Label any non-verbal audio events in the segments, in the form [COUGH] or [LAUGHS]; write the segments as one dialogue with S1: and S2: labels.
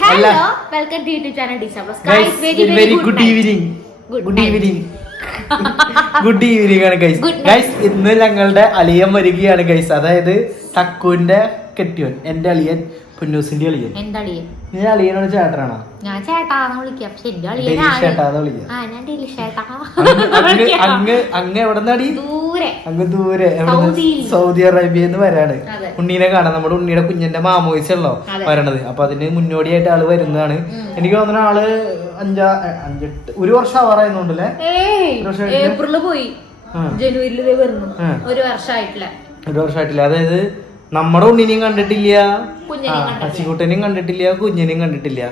S1: Hello welcome to YouTube channel December
S2: very good evening good
S1: evening
S2: evening good evening ആണ് guys. Guys ഇന്ന് ഞങ്ങളുടെ അളിയൻ വരികയാണ് guys അതായത് തക്കുവിന്റെ കെട്ടിയോൻ എന്റെ അളിയൻ പുന്നൂസിന്റെ അളിയൻ.
S1: എന്റെ അളിയൻ.
S2: നീ അളിയനോട് ചേട്ടനാണോ?
S1: ഞാൻ ചേട്ടാന്ന് വിളിക്കാം. പക്ഷെ എന്റെ അളിയനാണ്.
S2: ചേട്ടാന്ന് വിളിക്കാം. അങ്ങ് അങ്ങ് എവിടെ നടി
S1: ദൂരെ.
S2: അങ്ങ് ദൂരെ. സൗദി അറേബ്യന്ന് വരാണ്. ഉണ്ണീനെ കാണാൻ നമ്മുടെ ഉണ്ണിയുടെ കുഞ്ഞിന്റെ മാമോയിസ്
S1: ഉള്ളോ
S2: വരണത്. അപ്പൊ അതിന് മുന്നോടിയായിട്ട് ആൾ വരുന്നതാണ്. എനിക്ക് തോന്നുന്ന ആൾ അഞ്ചാ അഞ്ചെട്ട് ഒരു വർഷം ആവാറായിരുന്നുണ്ടല്ലേ
S1: ഏപ്രിൽ പോയി. ജനുവരിയിൽ വരുന്നു. ഒരു വർഷമായിട്ടില്ല
S2: ഒരു വർഷമായിട്ടില്ല അതായത് നമ്മുടെ ഉണ്ണിനെയും കണ്ടിട്ടില്ല. അച്ചിക്കുട്ടനെയും കണ്ടിട്ടില്ല കുഞ്ഞിനെയും കണ്ടിട്ടില്ല.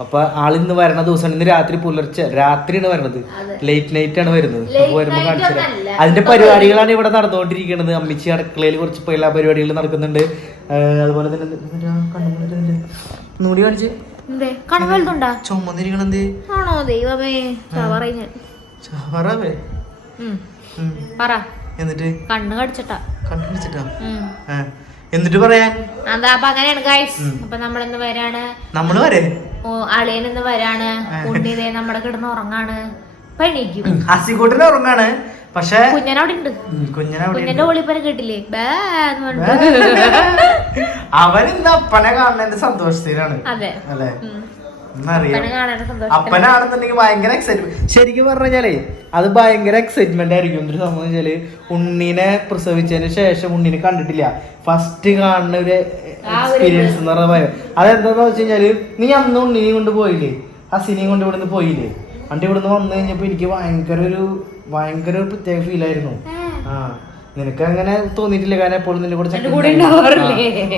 S2: അപ്പൊ ആളിന്ന് വരണ ദിവസം ഇന്ന് രാത്രി പുലർച്ചെ രാത്രിയാണ് വരണത്. ലേറ്റ് നൈറ്റ് ആണ് വരുന്നത്. വരുമ്പോ
S1: കാണിച്ചത്
S2: കാണിച്ചു അതിന്റെ പരിപാടികളാണ് ഇവിടെ നടന്നുകൊണ്ടിരിക്കുന്നത്. അമ്മിച്ചി അടുക്കളയിൽ കുറച്ച് എല്ലാ പരിപാടികളും നടക്കുന്നുണ്ട്. അതുപോലെ തന്നെ നൂടി കാണിച്ച്. ചുമന്നിരിക്കണെന്ത്
S1: ആണോ? ദൈവമേ.
S2: എന്നിട്ട്?
S1: കണ്ണ് കടിച്ചിട്ടാ.
S2: കണ്ടുപിടിച്ചിട്ടാ
S1: ഉം.
S2: എന്നിട്ട് പറയാൻ?
S1: അതാ അപ്പൊ അങ്ങനെയാണ് ഗൈസ്
S2: ഉം.
S1: അപ്പൊ നമ്മളിന്ന് വരാണ്.
S2: നമ്മൾ വരെ
S1: ഓ അളിയൻ ഇന്ന് വരാണ്. ഉണ്ണിതേ നമ്മുടെ കിടന്ന് ഉറങ്ങാണ്. പണിക്കും.
S2: ഹസിക്കൂട്ടിന് ഉറങ്ങാണ്. പക്ഷെ
S1: കുഞ്ഞനവിടെ ഉണ്ട് കുഞ്ഞന്റെ കേട്ടില്ലേ?
S2: അവൻ ഇന്ന് അപ്പനെ കാണുന്നതിന്റെ സന്തോഷത്തിലാണ്.
S1: അതെ.
S2: അല്ലെ? അപ്പനാണെന്നുണ്ടെങ്കിൽ ഭയങ്കര എക്സൈറ്റ്മെന്റ് ശരിക്കും പറഞ്ഞു കഴിഞ്ഞാലേ അത് ഭയങ്കര എക്സൈറ്റ്മെന്റ് ആയിരിക്കും. എന്തൊരു സംഭവം വെച്ചാൽ ഉണ്ണീനെ പ്രസവിച്ചതിന് ശേഷം ഉണ്ണിനെ കണ്ടിട്ടില്ല. ഫസ്റ്റ് കാണുന്ന ഒരു എക്സ്പീരിയൻസ് എന്ന് പറഞ്ഞ ഭയം അതെന്താന്ന് വെച്ച് കഴിഞ്ഞാൽ നീ അന്ന് ഉണ്ണിനെ കൊണ്ട് പോയില്ലേ? ആ സിനിയും കൊണ്ട് ഇവിടുന്ന് പോയില്ലേ? അണ്ട് ഇവിടുന്ന് വന്നു കഴിഞ്ഞപ്പോ എനിക്ക് ഭയങ്കര ഒരു ഭയങ്കര ഒരു പ്രത്യേക ഫീൽ ആയിരുന്നു. ആ. നിനക്ക് അങ്ങനെ തോന്നിയിട്ടില്ല കാരണം എപ്പോഴും നിന്റെ കൂടെ ചെക്കൻ.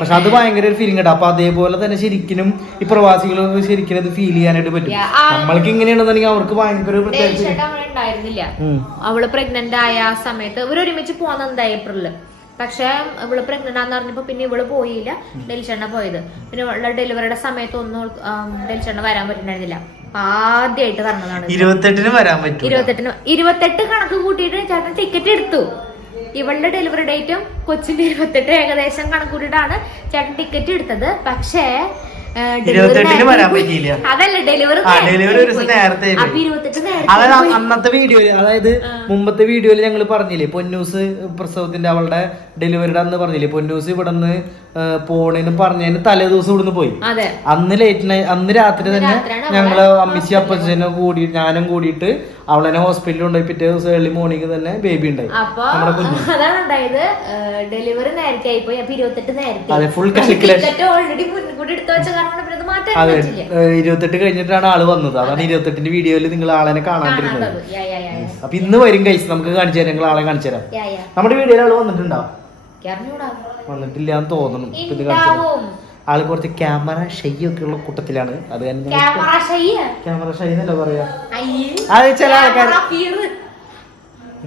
S2: പക്ഷെ അത് ഭയങ്കര ഒരു ഫീലിംഗ് ഉണ്ട്. അപ്പൊ അതേപോലെ തന്നെ ശരിക്കും ഈ പ്രവാസികൾക്ക് ശരിക്കും അത് ഫീൽ ചെയ്യാനായിട്ട് പറ്റും. നമ്മൾക്ക് ഇങ്ങനെയാണെന്നുണ്ടെങ്കിൽ അവർക്ക് ഭയങ്കര
S1: ഉണ്ടായിരുന്നില്ല. അവൾ പ്രഗ്നന്റ് ആയ ആ സമയത്ത് ഇവർ ഒരുമിച്ച് പോകുന്നത് ഏപ്രിലിൽ. പക്ഷെ ഇവൾ പ്രഗ്നന്റ് ആന്ന് പറഞ്ഞപ്പോ പിന്നെ ഇവൾ പോയില്ല. ഡെലിച്ചെണ്ണ പോയത്. പിന്നെ ഇവളുടെ ഡെലിവറിയുടെ സമയത്ത് ഒന്നും ഡെലിച്ചെണ്ണ വരാൻ പറ്റുന്നുണ്ടായിരുന്നില്ല ആദ്യമായിട്ട് പറഞ്ഞതാണ്
S2: ഇരുപത്തെട്ടിന് വരാൻ പറ്റും
S1: ഇരുപത്തെട്ടിന് ഇരുപത്തെട്ട് കണക്ക് കൂട്ടിയിട്ട് ചേട്ടൻ ടിക്കറ്റ് എടുത്തു. ഇവളുടെ ഡെലിവറി ഡേറ്റും കൊച്ചിന്റെ ഇരുപത്തെട്ട് ഏകദേശം കണക്കൂട്ടിട്ടാണ് ചേട്ടൻ ടിക്കറ്റ് എടുത്തത് പക്ഷേ
S2: ഇരുപത്തെട്ടിന് വരാൻ. പറ്റിയില്ല.
S1: ഡെലിവറി
S2: ഒരു ദിവസം നേരത്തെ അതായത്. അന്നത്തെ വീഡിയോയിൽ അതായത് മുമ്പത്തെ വീഡിയോയിൽ ഞങ്ങൾ പറഞ്ഞില്ലേ പൊന്നൂസ് പ്രസവത്തിന്റെ അവളുടെ ഡെലിവറിയുടെ അന്ന് പറഞ്ഞില്ലേ പൊന്നൂസ് ഇവിടെ നിന്ന് പോണേന്ന് പറഞ്ഞതിന് തലേ ദിവസം ഇവിടുന്ന് പോയി അന്ന് ലേറ്റ് അന്ന് രാത്രി തന്നെ ഞങ്ങൾ അമ്മിച്ചി അപ്പച്ചനും കൂടി ഞാനും കൂടിയിട്ട് അവളെ ഹോസ്പിറ്റലിൽ ഉണ്ടായി പിറ്റേ ദിവസം ഏർലി മോർണിംഗ് തന്നെ ബേബി ഉണ്ടായി.
S1: അപ്പൊ
S2: നമ്മുടെ കുഞ്ഞ്. [LAUGHS]
S1: അതാണ് ഉണ്ടായത്. ഡെലിവറി നേരത്തെ ആയിപ്പോയി. അപ്പൊ ഇരുപത്തെട്ട് നേരത്തെ.
S2: അതെ,
S1: ഫുൾ ഓൾറെഡി മുൻകൂട്ടി എടുത്തു വെച്ച കാരണം പിന്നെ അത് മാറ്റാൻ
S2: അതെ ഇരുപത്തെട്ട് കഴിഞ്ഞിട്ടാണ് ആൾ വന്നത്. അതാണ് ഇരുപത്തെട്ടിന്റെ വീഡിയോയിൽ നിങ്ങൾ ആളെ കാണാണ്ടിരുന്നത്. അപ്പൊ ഇന്ന് വരും കൈസ് നമുക്ക് കാണിച്ചു തരാം. ഞങ്ങൾ ആളെ കാണിച്ചു തരാം. നമ്മുടെ വീഡിയോയിൽ ആൾ വന്നിട്ടുണ്ടോ? വന്നിട്ടില്ല എന്ന് തോന്നുന്നു. ഇപ്പൊ ഇത് കാണിച്ചു ആൾ കുറച്ച് ക്യാമറ ഷൈ ഒക്കെ ഉള്ള കൂട്ടത്തിലാണ്. അത്
S1: ക്യാമറ
S2: ഷൈ എന്നല്ല പറയാ. അത് ചില ആൾക്കാർ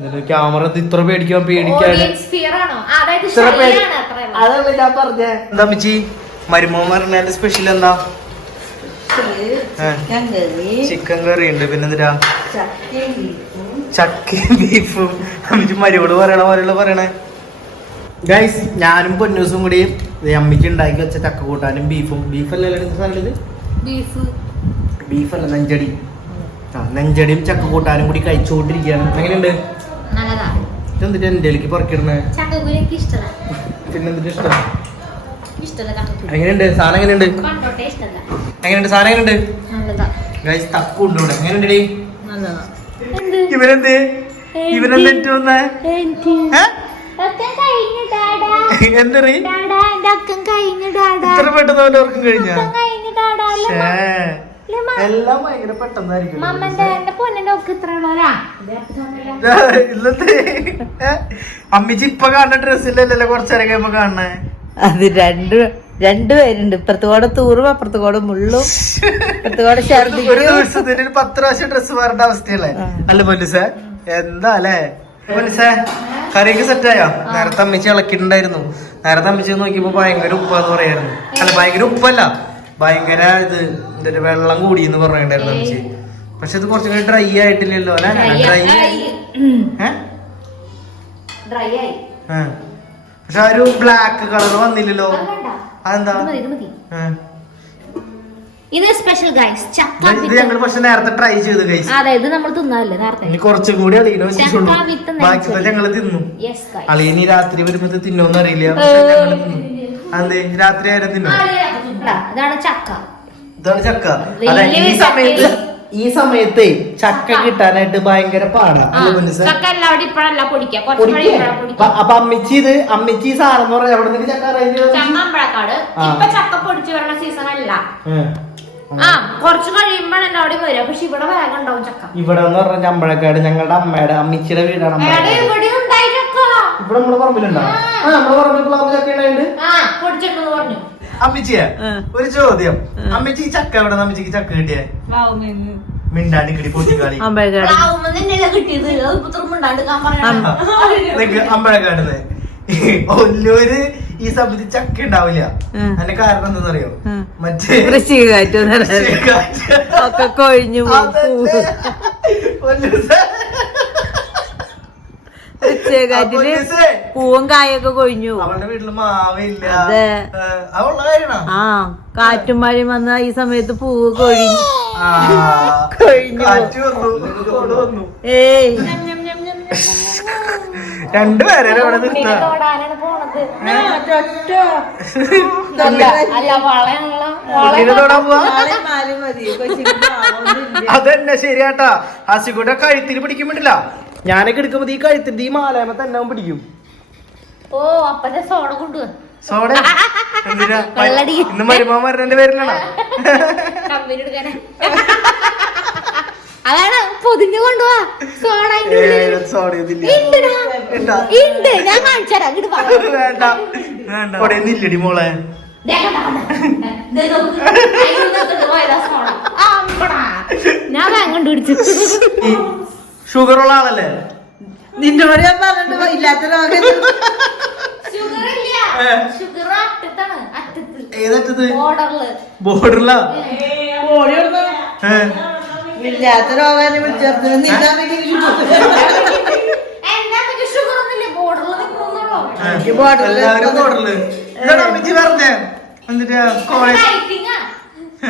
S1: ക്യാമറ
S2: ക്യാമറ ഇത് ഇത്ര പേടിക്കാൻ പേടിക്കാൻ. ഇത്ര പേടി. അതല്ല ഞാൻ പറഞ്ഞേ. എന്താ മിച്ചി മരുമോ പറഞ്ഞാൽ സ്പെഷ്യൽ എന്താ? Chicken curry. ഉണ്ട്. പിന്നെ എന്തിനാ ചക്കയും ബീഫും. അമ്മച്ചി മരുവോട് പറയണ പോലെയുള്ള പറയണേ? ഗൈസ് ഞാനും പൊന്നൂസും കൂടി അമ്മിക്ക് അമ്മയ്ക്ക് ഉണ്ടാക്കി വെച്ച ചക്ക കൂട്ടാനും ബീഫും. ബീഫ് അല്ലല്ലോ ബീഫ് ഇത്
S1: ബീഫ്.
S2: ബീഫല്ല നെഞ്ചടി. നെഞ്ചടിയും ചക്ക കൂട്ടാനും കൂടി കഴിച്ചുകൊണ്ടിരിക്കുകയാണ്. എങ്ങനെയുണ്ട്? എന്റെ ഇടയ്ക്ക് പിന്നെ എന്തിട്ട് ഇഷ്ടം? എങ്ങനെയുണ്ട്? സാധനം എങ്ങനെയുണ്ട്? എങ്ങനെയുണ്ട്? സാധനം എങ്ങനെയുണ്ട്?
S1: നല്ലതാ.
S2: ഗൈസ് തക്കുണ്ട് ഇവിടെ. എങ്ങനെയുണ്ട്
S1: ഇവരെന്ത് എന്ത്?
S2: ഇവനെന്ത്? ഇവനെന്ത് വന്നേ?
S1: എനിക്ക്
S2: എന്തറി ഇത്ര പെട്ടെന്ന് അവന്റെ ഉറക്കം കഴിഞ്ഞ? എല്ലാം ഭയങ്കര പെട്ടെന്നായിരിക്കും. ഇല്ലത്തെ. അമ്മിച്ചി ഇപ്പൊ കാണുന്ന ഡ്രസ്സിലല്ലല്ലോ കുറച്ചേരം കഴിയുമ്പോ കാണണേ.
S3: അത് രണ്ട് രണ്ടുപേരുണ്ട് ഇപ്പുറത്ത് കൂടെ തൂറും അപ്പുറത്ത് കൂടെ മുള്ളും. ഇപ്പുറത്ത് കൂടെ
S2: ഒരു
S3: ഛർദിക്കും.
S2: ദിവസത്തിന് ഒരു പത്ത് പ്രാവശ്യം ഡ്രസ് മാറേണ്ട അവസ്ഥയല്ലേ? അല്ല പോലീസ് എന്താ അല്ലേ? പോലീസേ കറിയൊക്കെ സെറ്റ് ആയോ? നേരത്തെ അമ്മച്ചി ഇളക്കിട്ടുണ്ടായിരുന്നു നേരത്തെ അമ്മച്ചി നോക്കിയപ്പോ ഭയങ്കര ഉപ്പാന്ന് പറയായിരുന്നു. അല്ല ഭയങ്കര ഉപ്പല്ല. ഭയങ്കര ഇത് എന്തൊരു വെള്ളം കൂടി എന്ന് പറഞ്ഞിട്ടുണ്ടായിരുന്നു അമ്മച്ചി പക്ഷെ ഇത് കുറച്ചും കൂടി ഡ്രൈ ആയിട്ടില്ലല്ലോ അല്ലെ? ഡ്രൈ
S1: ആയി.
S2: പക്ഷെ ആ ഒരു ബ്ലാക്ക് കളർ വന്നില്ലല്ലോ.
S1: അത്
S2: അതെന്താ?
S1: ഇത് സ്പെഷ്യൽ ഗൈസ്
S2: ഇത് ഞങ്ങൾ പക്ഷെ നേരത്തെ ട്രൈ ചെയ്തു കഴിച്ചു
S1: അതെ ഇത് നമ്മൾ തിന്നാല്ലേ നേരത്തെ?
S2: ഇനി കുറച്ചും കൂടി
S1: വിത്ത്
S2: ബാക്കി. ഞങ്ങൾ തിന്നു.
S1: ഗൈസ്
S2: അളിയനി രാത്രി വരുമ്പോ തിന്നോന്നറിയില്ല ഞങ്ങൾ തിന്നു. അതെ രാത്രി ആരും തിന്നു?
S1: ഇതാണ് ചക്ക.
S2: ഇതാണ് ചക്ക. അല്ല ഈ സമയത്ത് ഈ സമയത്ത് ചക്ക കിട്ടാനായിട്ട് ഭയങ്കര പാടാ.
S1: ആ,
S2: അല്ലേ പൊന്നിസേ?
S1: ചക്ക എല്ലാവരും ഇപ്പഴല്ല പൊടിക്കുക കുറച്ച്
S2: പൊടിക്കേ?
S1: കഴിയുമ്പോഴാണ്
S2: അപ്പൊ അമ്മിച്ചി ഇത് അമ്മച്ചി സാറെന്ന് പറയാം എവിടെ നിന്ന് ചക്ക
S1: ചക്ക പൊടിച്ചു വരണ സീസൺ അല്ല. ആ കുറച്ച് കഴിയുമ്പോഴാണ് അവിടെ വരിക. പക്ഷെ ഇവിടെ വേഗം ഉണ്ടാവും ചക്ക.
S2: ഇവിടെ എന്ന് ഞങ്ങളുടെ അമ്മയുടെ അമ്മിച്ചിയുടെ വീടാണ് അമ്മയുടെ.
S1: ഇവിടെ
S2: നമ്മളെ പറമ്പിലുണ്ടോ? ആ. നമ്മളെ പറമ്പിൽ പ്ലാവ് ചക്ക ഉണ്ടായിട്ട്
S1: ആ പൊടിച്ചിട്ടെന്ന് പറഞ്ഞു.
S2: അമ്മിച്ചിയെ ഒരു ചോദ്യം. അമ്മിച്ചി ഈ ചക്ക എവിടെ അമ്മിച്ചിക്ക് ചക്ക കിട്ടിയേ? മിണ്ടാണ്ട് കിടി പൊട്ടിക്കാളി. അമ്പഴക്കാടുന്ന്. ഒല്ലൂര് ഈ സമയത്ത് ചക്ക ഉണ്ടാവില്ല. അതിന്റെ കാരണം എന്താണെന്നറിയോ. മറ്റേ
S3: കൃഷി കാറ്റ്
S2: വൃശ്ചികക്കാറ്റ്.
S3: ഒക്കെ കൊഴിഞ്ഞു
S2: അതല്ലേ. പൊന്നൂസേ.
S3: വൃശ്ചിക
S2: കാറ്റിൽ
S3: പൂവും കായൊക്കെ കൊഴിഞ്ഞു.
S2: അവളുടെ വീട്ടിൽ മാവില്ല.
S3: അതെ. ആ കാറ്റും മഴയും വന്ന ഈ സമയത്ത് പൂവ് കൊഴിഞ്ഞു.
S2: ആ.
S3: കൊഴിഞ്ഞു. ഏയ്.
S2: രണ്ടുപേരെ നിർത്താം. അതന്നെ ശരിയാട്ടാ. ഹസിക്കൂട്ടെ കഴുത്തിൽ പിടിക്കാൻ പറ്റില്ല ഞാനൊക്കെ എടുക്കുമ്പോ ഈ കഴുത്തിന്റെ ഈ മാലായ്മ തന്നെ അവൻ പിടിക്കും.
S1: ഓ അപ്പന്റെ സോഡ
S2: കൊണ്ടു
S1: സോഡ. [LAUGHS]
S2: ഇന്ന് മരുമാൻ മരണന്റെ പേരിലാണോ? [LAUGHS]
S1: അതാണ് പൊതിഞ്ഞു കൊണ്ടുപോവാ സോഡ. ഞാൻ വാ.
S2: വേണ്ട. വേണ്ട. അവിടെ നില്ലടി മോളെ.
S1: ദേ കണ്ടാ, കണ്ടാ. ദേ നോക്ക്. അതിനകത്തോട്ട് പോയതാ സോഡ. ആ, ഞാൻ കണ്ടുപിടിച്ചു.
S2: ഷുഗർ ഉള്ള ആളല്ലേ?
S3: നിന്നോട് ഞാൻ പറഞ്ഞിട്ട് ഇല്ലാത്ത രോഗം
S1: ഷുഗർ ഇല്ല. ഷുഗർ അറ്റത്താണ് അറ്റത്ത്.
S2: ഏതറ്റത്
S1: ബോർഡറിൽ
S2: ബോർഡറില
S3: ഓടി കൊടുത്തോ. ഇല്ലാത്ത രോഗം
S2: എല്ലാവരും ബോർഡറിൽ ഇതാണ് അമ്മച്ചി പറഞ്ഞേ. എന്നിട്ട് കോളേജ് [LAUGHS]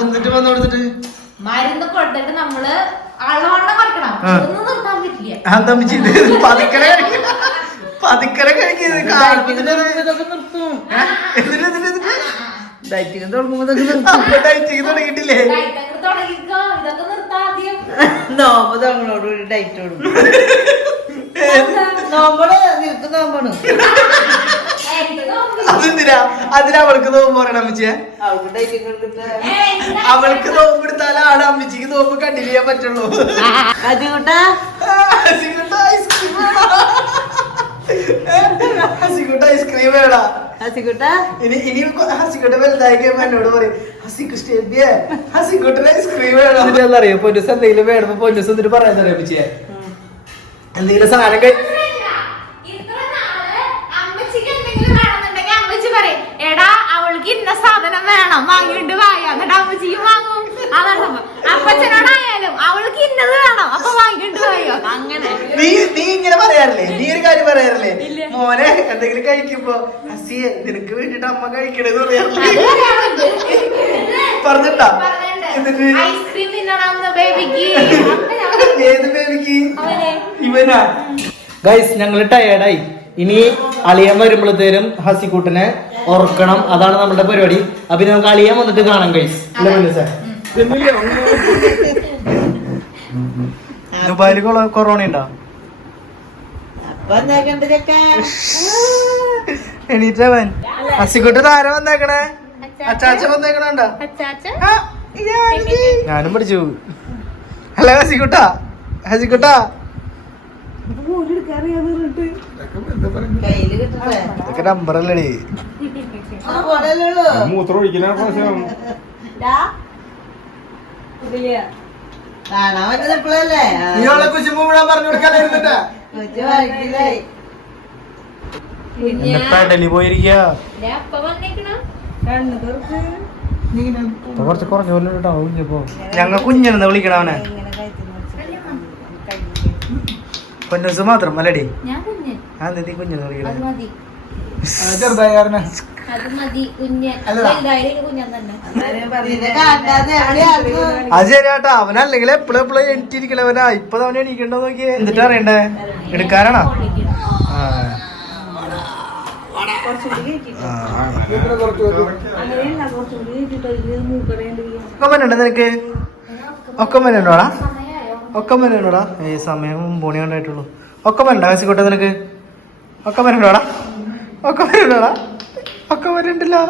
S1: എന്നിട്ട്
S2: വന്നു കൊടുത്തിട്ട്
S1: മരുന്ന് കൊടുത്തിട്ട് നമ്മൾ അളവണ്ണം വണ്ണം ഒന്നും നിർത്താൻ പറ്റില്ല.
S2: എന്താ [LAUGHS]
S3: ഇതൊക്കെ നിർത്തും. ഡയറ്റിങ് തുടങ്ങുമ്പോ
S2: ഡയറ്റിങ് തുടങ്ങിയിട്ടില്ലേ? [LAUGHS]
S3: നോമ്പ് [LAUGHS] നിനക്ക് നോമ്പണ്
S1: എനിക്ക് നോമ്പ്.
S2: അതിന് അവൾക്ക് നോമ്പ് പറയണം അമ്മച്ചിയെ.
S3: അവൾക്ക്
S2: നോമ്പ് എടുത്താലാണ് അമ്മച്ചിക്ക് നോമ്പ് കണ്ടില്ല ചെയ്യാൻ പറ്റുള്ളൂ ഹസിക്കുട്ട ഐസ്ക്രീം വേണം? ഹസിക്കുട്ട ഇനി ഇനി ഹസിക്കുട്ട വലുതായി കഴിയുമ്പോ എന്നോട് പറയും ഹസിക്കു സ്റ്റേബിയെ ഐസ്ക്രീം വേണം? എന്താ പൊന്നുസ് എന്തെങ്കിലും വേണം പൊന്നുസ് എന്നിട്ട് പറയാൻ അറിയാം അമ്മച്ചിയെ. എന്തെങ്കിലും സാധനം കഴി
S1: ഇത്ര നാൾ അമ്മച്ചിക്ക് എന്തെങ്കിലും വേണമെന്നുണ്ടെങ്കിൽ അമ്മച്ചി പറയും എടാ ഇന്ന സാധനം വേണം വാങ്ങിയിട്ട് വായ? എന്നിട്ട് അമ്മച്ചിക്ക് വാങ്ങും. അതാണ് സംഭവം. അപ്പച്ചനോടായാലും അവൾക്ക് ഇന്നത് വേണം അപ്പൊ വാങ്ങിയിട്ട് വായോ? അങ്ങനെ.
S2: നീ നീ ഇങ്ങനെ പറയാറില്ലേ? നീ ഒരു കാര്യം പറയാറില്ലേ? മോനെ എന്തെങ്കിലും കഴിക്കുമ്പോ ഹസിയെ നിനക്ക് വേണ്ടിട്ട് അമ്മ കഴിക്കണേന്ന് പറയാറില്ലേ. പറഞ്ഞിട്ടാ?
S1: ഐസ്ക്രീം തിന്നണമെന്ന് ബേബിക്ക്.
S2: ഏത് ബേബിക്ക്?
S1: അവനെ.
S2: ഇവനാ. ഗൈസ് ഞങ്ങൾ ടയേർഡായി ഇനി അളിയൻ വരുമ്പോഴത്തേനും ഹസിക്കൂട്ടിനെ ഓർക്കണം. അതാണ് നമ്മുടെ പരിപാടി. അപ്പൊ നമുക്ക് അളിയൻ വന്നിട്ട് കാണാം കൈസ് [LAUGHS] ദുബായിൽ കൊറോണ ഉണ്ടോ? എണീറ്റവൻ ഹസിക്കൂട്ട് താരം വന്നേക്കണേ. അച്ചാച്ച ഇതാണിത്. ഞാനും പഠിച്ചു ഹലോ ഹസിക്കുട്ടാ. ഹസിക്കുട്ട. ഇതൊക്കെ നമ്പറല്ലേ
S4: മൂത്രം ഒഴിക്കുന്ന പ്രാവശ്യം.
S3: കാണാൻ പറ്റുന്ന ഇപ്പോഴല്ലേ
S2: നീളെ കുശുമ്പോ വിടാൻ പറഞ്ഞു കൊടുക്കാനായിരുന്നിട്ടാ
S3: കൊച്ചു വരക്കില്ലായി
S2: എന്റെ പെടലി പോയിരിക്കുക
S1: ദേ അപ്പ വന്നേക്കണ
S3: കണ്ണു തുറക്ക്
S2: ഇപ്പൊ കുറച്ച് കുറഞ്ഞ പോലെ ഉണ്ടാവും കുഞ്ഞിപ്പോ ഞങ്ങൾ കുഞ്ഞെന്ന് വിളിക്കണ അവനെ
S3: ഇങ്ങനെ കഴിച്ചു
S2: പൊന്നൂസ് മാത്രം അല്ലടി?
S1: ഞാൻ കുഞ്ഞ്.
S2: ആ നീ
S1: കുഞ്ഞു
S2: ചെറുതായ
S1: അത്
S2: ശരിയാട്ടാ. അവനല്ലെങ്കിൽ എപ്പോഴും എപ്പോഴും എണീറ്റിരിക്കണവനാ ഇപ്പൊ അവൻ എണീക്കണ്ടോ നോക്കിയേ. എന്നിട്ട് അറിയണ്ടേ എടുക്കാനാണോ? ആ. ആ. ഒക്കെ മനുണ്ടോ നിനക്ക്? ഒക്കെ മനുണ്ടോടാ ഒക്കെ മനുണ്ടോടാ ഏ സമയം പോണി കണ്ടായിട്ടുള്ളൂ. ഒക്കെ മരണ്ട നിനക്ക്. ഒക്കെ മനുണ്ടോടാ ഒക്കെ മനുണ്ടോടാ ഒക്കെ മനുണ്ടല്ലോ